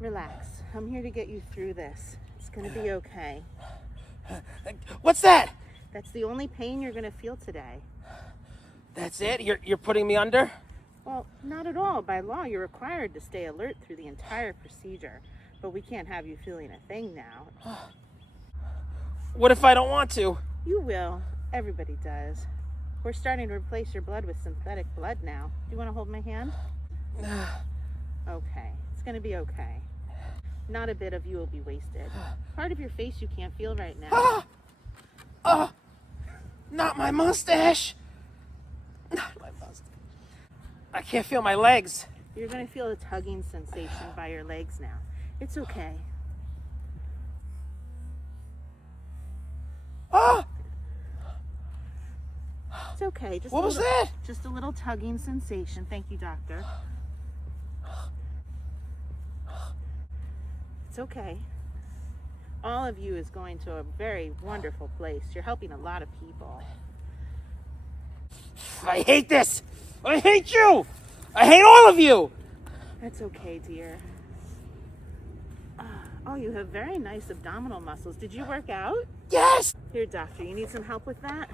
Relax. I'm here to get you through this. It's going to be okay. What's that? That's the only pain you're going to feel today. That's it? You're putting me under? Well, not at all. By law, you're required to stay alert through the entire procedure. But we can't have you feeling a thing now. What if I don't want to? You will. Everybody does. We're starting to replace your blood with synthetic blood now. Do you want to hold my hand? Okay. It's going to be okay. Not a bit of you will be wasted. Part of your face you can't feel right now. Not my mustache. Not my mustache. I can't feel my legs. You're going to feel a tugging sensation by your legs now. It's okay. It's okay. Just What was that? Just a little tugging sensation. Thank you, doctor. It's okay. All of you is going to a very wonderful place. You're helping a lot of people. I hate this. I hate you. I hate all of you. That's okay, dear. Oh, you have very nice abdominal muscles. Did you work out? Yes. Here, doctor, you need some help with that?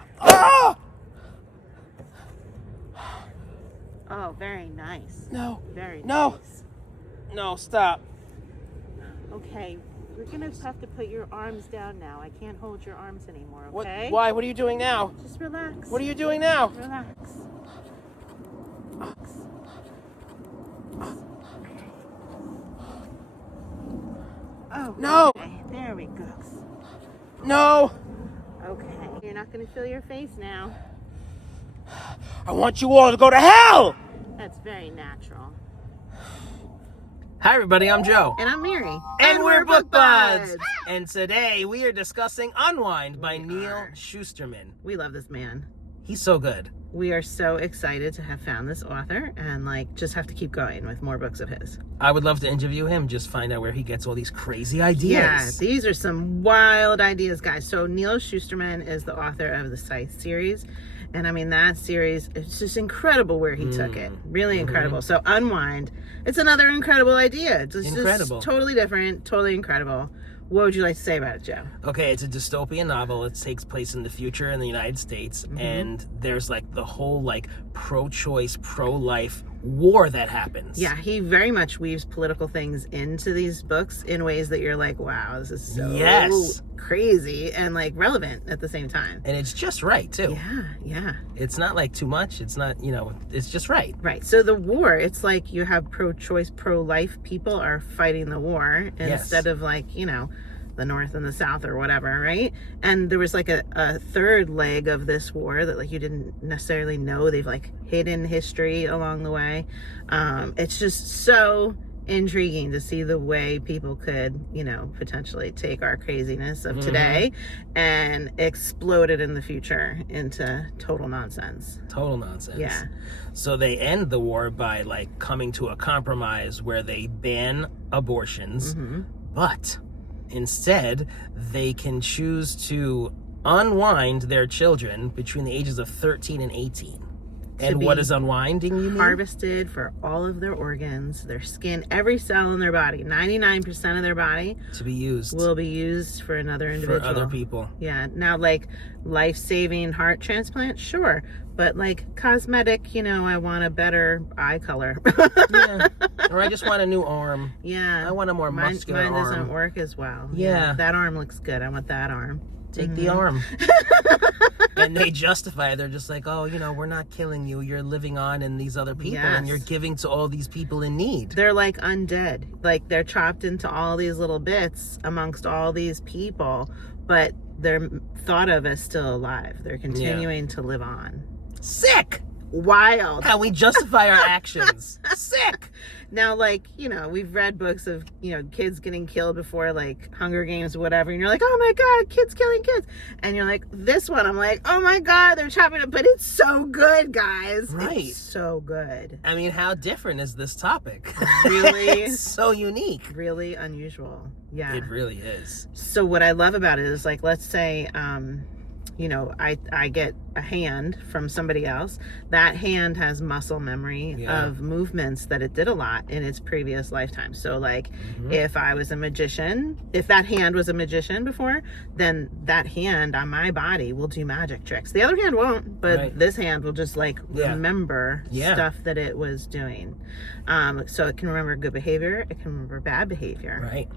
Oh, very nice. No. Very No. nice. No, stop. Okay, we're gonna have to put your arms down now. I can't hold your arms anymore, okay? Why? What are you doing now? Just relax. What are you doing now? Relax. Oh, No. okay. There we go. No. Okay, you're not gonna feel your face now. I want you all to go to hell. That's very natural. Hi, everybody. I'm Joe. And I'm Mary. And we're Book Buds. And today we are discussing Unwind by Neal Shusterman. We love this man. He's so good. We are so excited to have found this author and just have to keep going with more books of his. I would love to interview him, just find out where he gets all these crazy ideas. Yeah, these are some wild ideas, guys. So Neal Shusterman is the author of the Scythe series. And I mean, that series, it's just incredible where he took it. Really incredible. So Unwind, it's another incredible idea. It's Incredible. Just totally different, totally incredible. What would you like to say about it, Joe? Okay, it's a dystopian novel. It takes place in the future in the United States, and there's the whole pro-choice, pro-life war that happens. Yeah, he very much weaves political things into these books in ways that you're like, wow, this is so crazy and relevant at the same time. And it's just right, too. Yeah. It's not too much. It's not, it's just right. Right. So the war, it's like you have pro-choice, pro-life people are fighting the war instead of the North and the South or whatever, right? And there was a third leg of this war that you didn't necessarily know. They've hidden history along the way. It's just so intriguing to see the way people could, potentially take our craziness of today and explode it in the future into total nonsense. Total nonsense. Yeah. So they end the war by coming to a compromise where they ban abortions, but instead they can choose to unwind their children between the ages of 13 and 18. And what is unwinding, you mean? Harvested for all of their organs, their skin, every cell in their body, 99% of their body to be used. Will be used for another individual. For other people. Yeah. Now, life-saving heart transplant, sure. But cosmetic, I want a better eye color. Yeah. Or I just want a new arm. Yeah. I want a more muscular arm. Mine doesn't work as well. Yeah. That arm looks good. I want that arm. Take the arm. And they justify it. They're just oh, we're not killing you. You're living on in these other people, and you're giving to all these people in need. They're undead. They're chopped into all these little bits amongst all these people, but they're thought of as still alive. They're continuing to live on. Sick! Wild. How we justify our actions. Sick! Now, we've read books of, kids getting killed before, Hunger Games or whatever, and you're like, oh my God, kids killing kids. And you're like, this one, I'm like, oh my God, they're chopping it, but it's so good, guys. Right. It's so good. I mean, how different is this topic? Really? It's so unique. Really unusual. Yeah. It really is. So what I love about it is, let's say, you know, I get a hand from somebody else, that hand has muscle memory of movements that it did a lot in its previous lifetime. So like if I was a magician, if that hand was a magician before, then that hand on my body will do magic tricks. The other hand won't, but this hand will just like remember stuff that it was doing. So it can remember good behavior, it can remember bad behavior. Right.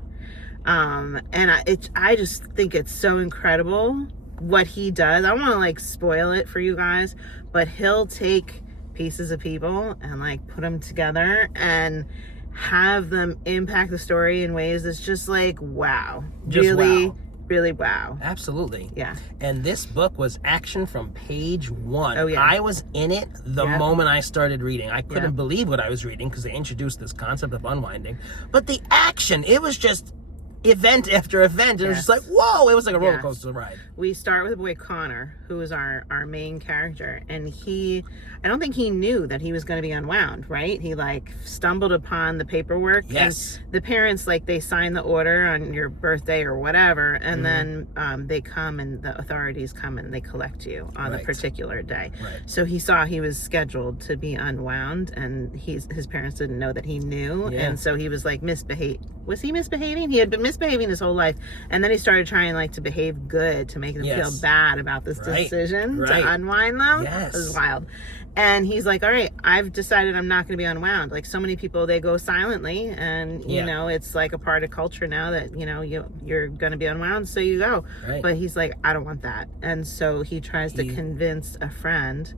And I just think it's so incredible what he does. I don't want to like spoil it for you guys, but he'll take pieces of people and like put them together and have them impact the story in ways that's just like wow. Just really wow. Absolutely. Yeah. And this book was action from page 1. Oh, yeah. I was in it the moment I started reading. I couldn't believe what I was reading because they introduced this concept of unwinding. But the action, it was just event after event. It was just like, whoa, it was like a roller coaster ride. We start with the boy Connor, who is our main character, and I don't think he knew that he was going to be unwound, right? He like stumbled upon the paperwork. Yes. And the parents, like, they sign the order on your birthday or whatever, and then they come and the authorities come and they collect you on a particular day. Right. So he saw he was scheduled to be unwound, and his parents didn't know that he knew, and so he was like Was he misbehaving? He had been misbehaving his whole life, and then he started trying like to behave good to make them feel bad about this decision to unwind them. It was wild. And he's like, all right, I've decided I'm not going to be unwound. Like so many people, they go silently, and you know, it's like a part of culture now that, you know, you're going to be unwound, so you go. But he's like, I don't want that. And so he tries to convince a friend,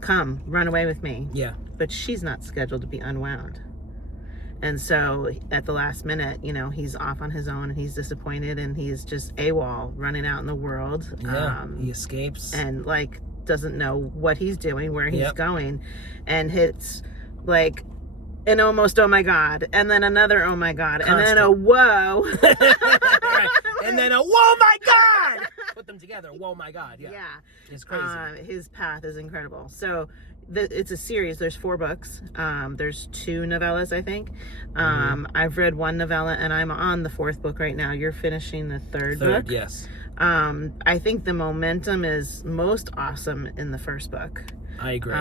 come run away with me. But she's not scheduled to be unwound. And so at the last minute, you know, he's off on his own and he's disappointed and he's just AWOL running out in the world. He escapes. And like doesn't know what he's doing, where he's going, and hits like an almost oh my God, and then another oh my God, and then a whoa. And then a whoa my God! Put them together, whoa my God. Yeah. It's crazy. His path is incredible. So it's a series. There's 4 books. There's 2 novellas, I think. I've read 1 novella and I'm on the 4th book right now. You're finishing the 3rd book. Yes. I think the momentum is most awesome in the 1st book. I agree.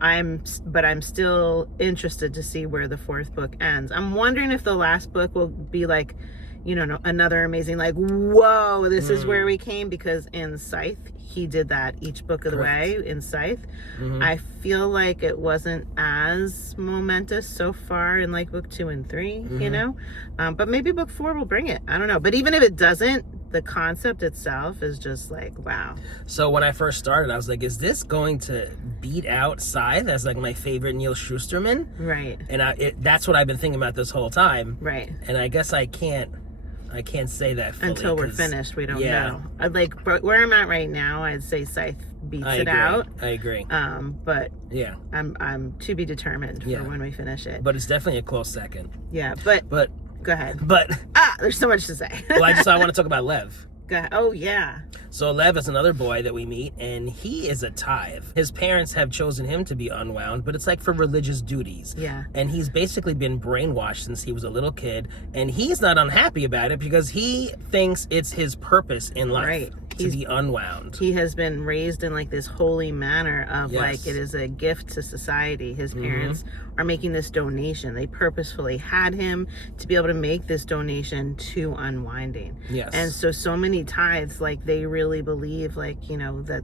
I'm still interested to see where the 4th book ends. I'm wondering if the last book will be like, you know, another amazing, like, whoa, this is where we came, because in Scythe, he did that each book of the way in Scythe. I feel like it wasn't as momentous so far in like book 2 and 3, you know, but maybe book 4 will bring it. I don't know. But even if it doesn't, the concept itself is just like, wow. So when I first started, I was like, is this going to beat out Scythe as like my favorite Neal Shusterman? Right. And that's what I've been thinking about this whole time. Right. And I guess I can't say that fully until we're finished. We don't know. Like, but where I'm at right now, I'd say Scythe beats it out. I agree. But I'm to be determined for when we finish it. But it's definitely a close second. Yeah, but go ahead. But there's so much to say. Well, I want to talk about Lev. Go ahead. Oh yeah. So Lev is another boy that we meet, and he is a tithe. His parents have chosen him to be unwound, but it's like for religious duties. Yeah. And he's basically been brainwashed since he was a little kid, and he's not unhappy about it because he thinks it's his purpose in life to be unwound. He has been raised in like this holy manner of like it is a gift to society. His parents are making this donation. They purposefully had him to be able to make this donation to unwinding. Yes. And so many tithes, like they really believe, like, you know, that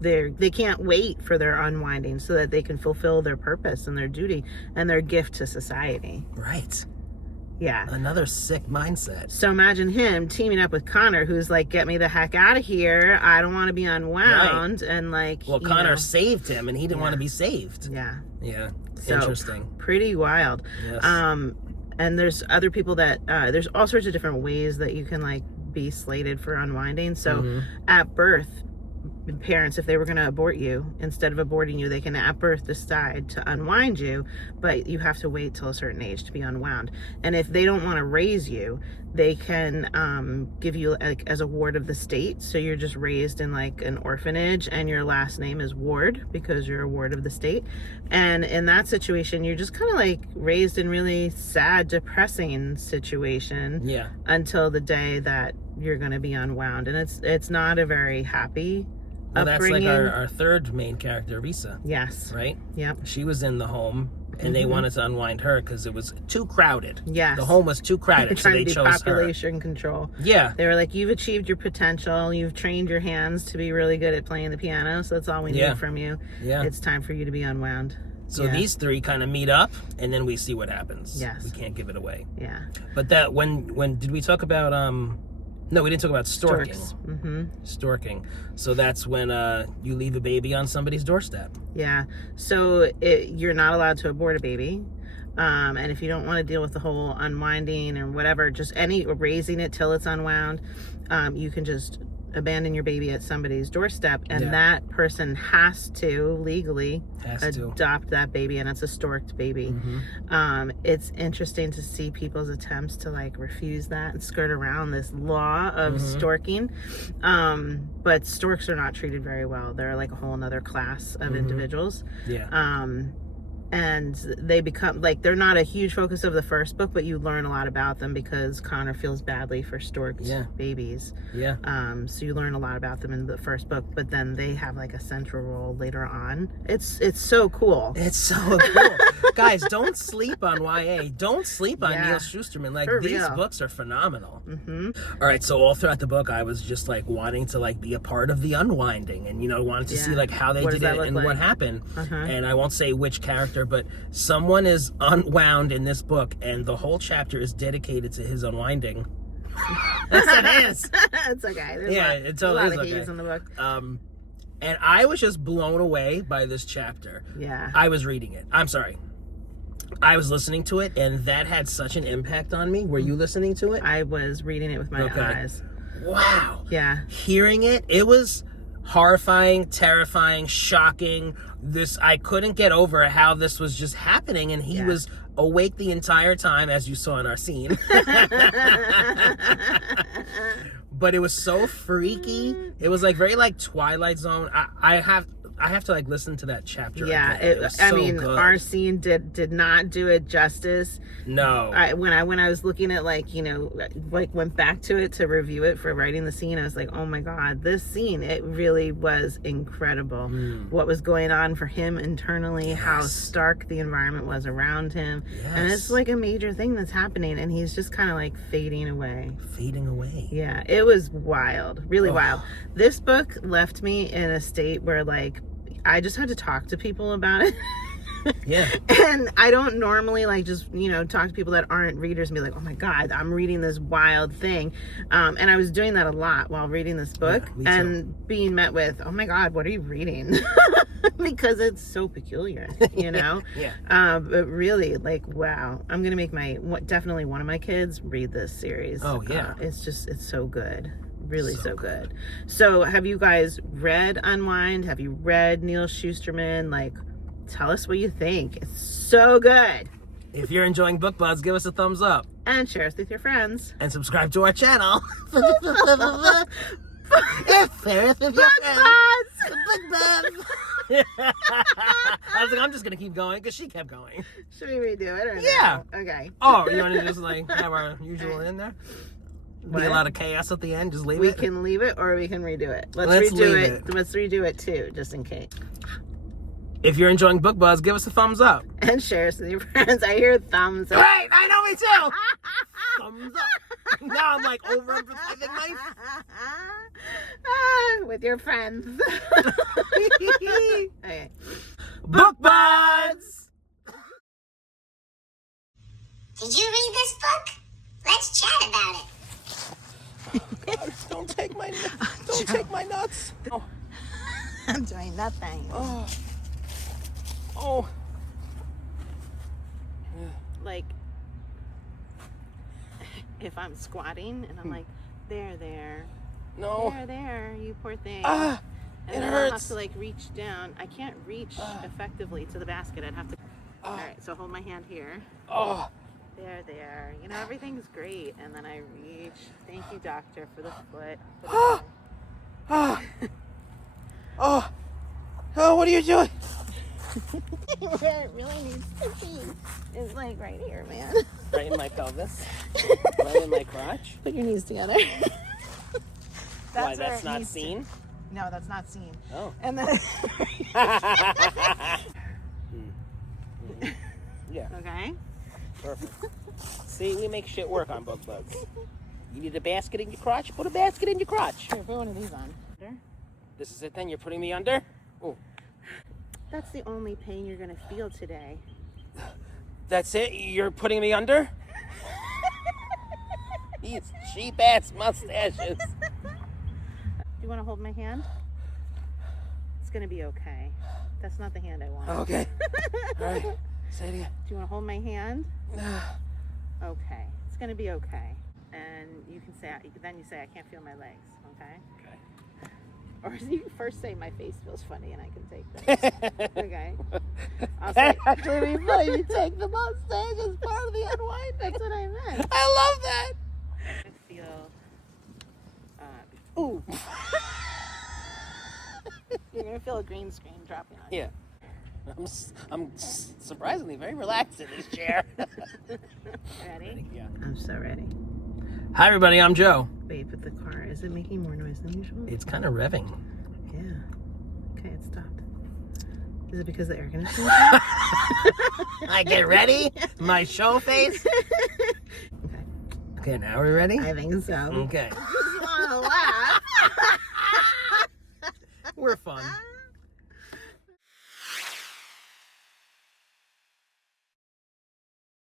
they can't wait for their unwinding so that they can fulfill their purpose and their duty and their gift to society. Right. Yeah. Another sick mindset. So imagine him teaming up with Connor, who's like, get me the heck out of here. I don't want to be unwound. Right. And like, well, Connor saved him and he didn't want to be saved. Yeah. Yeah. So, interesting. Pretty wild. Yes. And there's other people that, there's all sorts of different ways that you can like be slated for unwinding. So at birth, parents, if they were going to abort you, instead of aborting you, they can at birth decide to unwind you, but you have to wait till a certain age to be unwound. And if they don't want to raise you, they can give you like as a ward of the state. So you're just raised in like an orphanage and your last name is Ward because you're a ward of the state. And in that situation, you're just kind of like raised in really sad, depressing situation until the day that you're going to be unwound. And it's not a very happy upbringing. That's like our third main character, Risa. Yes. Right? Yep. She was in the home, and they wanted to unwind her because it was too crowded. Yes. The home was too crowded, so they chose population control. Yeah. They were like, you've achieved your potential. You've trained your hands to be really good at playing the piano, so that's all we need from you. Yeah. It's time for you to be unwound. So these three kind of meet up, and then we see what happens. Yes. We can't give it away. Yeah. But that when did we talk about no, we didn't talk about storking. Storking. So that's when you leave a baby on somebody's doorstep. Yeah. So you're not allowed to abort a baby. And if you don't want to deal with the whole unwinding or whatever, just raising it till it's unwound, you can just abandon your baby at somebody's doorstep, and that person has to legally adopt that baby, and it's a storked baby. It's interesting to see people's attempts to like refuse that and skirt around this law of storking, but storks are not treated very well. They're like a whole another class of individuals. And they become like, they're not a huge focus of the first book, but you learn a lot about them because Connor feels badly for storked babies. So you learn a lot about them in the first book, but then they have like a central role later on. It's so cool. It's so cool. Guys, don't sleep on YA. Don't sleep on Neal Shusterman. Like, these books are phenomenal. All right, so all throughout the book, I was just like wanting to like be a part of the unwinding, and wanted to see like how they did it and what happened. And I won't say which character, but someone is unwound in this book, and the whole chapter is dedicated to his unwinding. Yes, it is. It's okay. There's it totally a lot of he's in the book. And I was just blown away by this chapter. Yeah. I was reading it. I'm sorry. I was listening to it, and that had such an impact on me. Were you listening to it? I was reading it with my eyes. Wow. Yeah. Hearing it, it was horrifying, terrifying, shocking. I couldn't get over how this was just happening, and he was awake the entire time, as you saw in our scene. But it was so freaky. It was like very like Twilight Zone. I have to like listen to that chapter. Yeah, I mean, our scene did not do it justice. No. When I was looking at like went back to it to review it for writing the scene, I was like, oh my god, this scene, it really was incredible. What was going on for him internally, how stark the environment was around him, and it's like a major thing that's happening, and he's just kind of like fading away. Yeah, it was wild, really wild. This book left me in a state where like I just had to talk to people about it. And I don't normally like just talk to people that aren't readers and be like, oh my god, I'm reading this wild thing, and I was doing that a lot while reading this book, and being met with, oh my god, what are you reading? Because it's so peculiar, but really, like, wow, I'm gonna make definitely one of my kids read this series. It's so good. Really so good. So have you guys read Unwind? Have you read Neal Shusterman? Like, tell us what you think. It's so good. If you're enjoying Book Buzz, give us a thumbs up. And share us with your friends. And subscribe to our channel. Book Buzz! I was like, I'm just going to keep going because she kept going. Should we redo it or no? Okay. Oh, you want to just like have our usual in there? Be a lot of chaos at the end. Just leave it. We can leave it, or we can redo it. Let's redo it. Let's redo it too, just in case. If you're enjoying Book Buzz, give us a thumbs up and share us with your friends. I hear thumbs up. Great, I know, me too. Thumbs up. Now I'm like over-emphasizing knife. With your friends. Okay. Book Buzz. Did you read this book? Let's chat about it. God, don't take my nuts. Oh. I'm doing nothing. Oh. Like, if I'm squatting and I'm like, there. No. There, you poor thing. And then it hurts. I'll have to like reach down. I can't reach effectively to the basket. I'd have to. All right, so hold my hand here. There. Everything's great. And then I reach. Thank you, doctor, for the foot. What are you doing? Where it really needs to be is like right here, man. Right in my pelvis. Right in my crotch. Put your knees together. Why, that's not seen? No, that's not seen. Oh. And then... Yeah. Okay. Perfect. See, we make shit work on Book Buds. You need a basket in your crotch? Put a basket in your crotch. Here, put one of these on. This is it then? You're putting me under? Oh. That's the only pain you're going to feel today. That's it? You're putting me under? These cheap-ass mustaches. Do you want to hold my hand? It's going to be okay. That's not the hand I want. Okay. All right. Say it again. Do you want to hold my hand? Okay. It's going to be okay. And you can say, then you say, I can't feel my legs. Okay? Okay. Or you first say, my face feels funny and I can take this. Okay? I'll say, Actually, be funny. You take the mustache as part of the unwind. That's what I meant. I love that. I feel, ooh. You're going to feel a green screen dropping on you. Yeah. I'm surprisingly very relaxed in this chair. Ready? Yeah. I'm so ready. Hi, everybody. I'm Joe. Wait, but the car, is it making more noise than usual? It's kind of revving. Yeah. Okay, it stopped. Is it because the air conditioning? I get ready. My show face. Okay. Okay, now we're ready? I think so. Okay. I just want to laugh. We're fun.